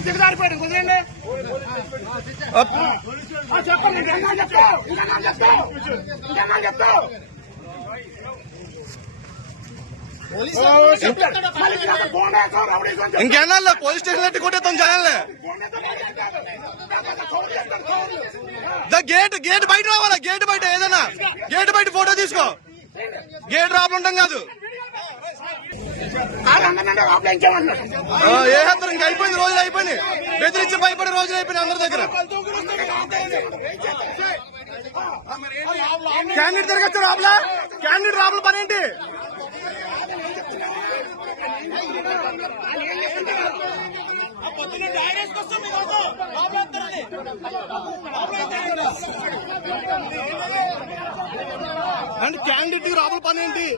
దిగజారిపోయాడు కుదిరండి చెప్పండి చెప్తావు ఇంకేనా పోలీస్ స్టేషన్ ఎట్టి కొట్టేస్తాం జనాల్ని గేట్ బయట రావాలా గేట్ బయట ఏదైనా గేట్ బయట ఫోటో తీసుకో గేట్ రాబుంటాం కాదు ఏ హత్తరు ఇంక అయిపోయింది రోజులు అయిపోయింది బెదిరించి భయపడే రోజులు అయిపోయినాయి అందరి దగ్గర క్యాండిడేట్ తిరగచ్చు రాబులా క్యాండిడేట్ రాబుల పని ఏంటి అండ్ క్యాండిడేట్ రాబుల పని ఏంటి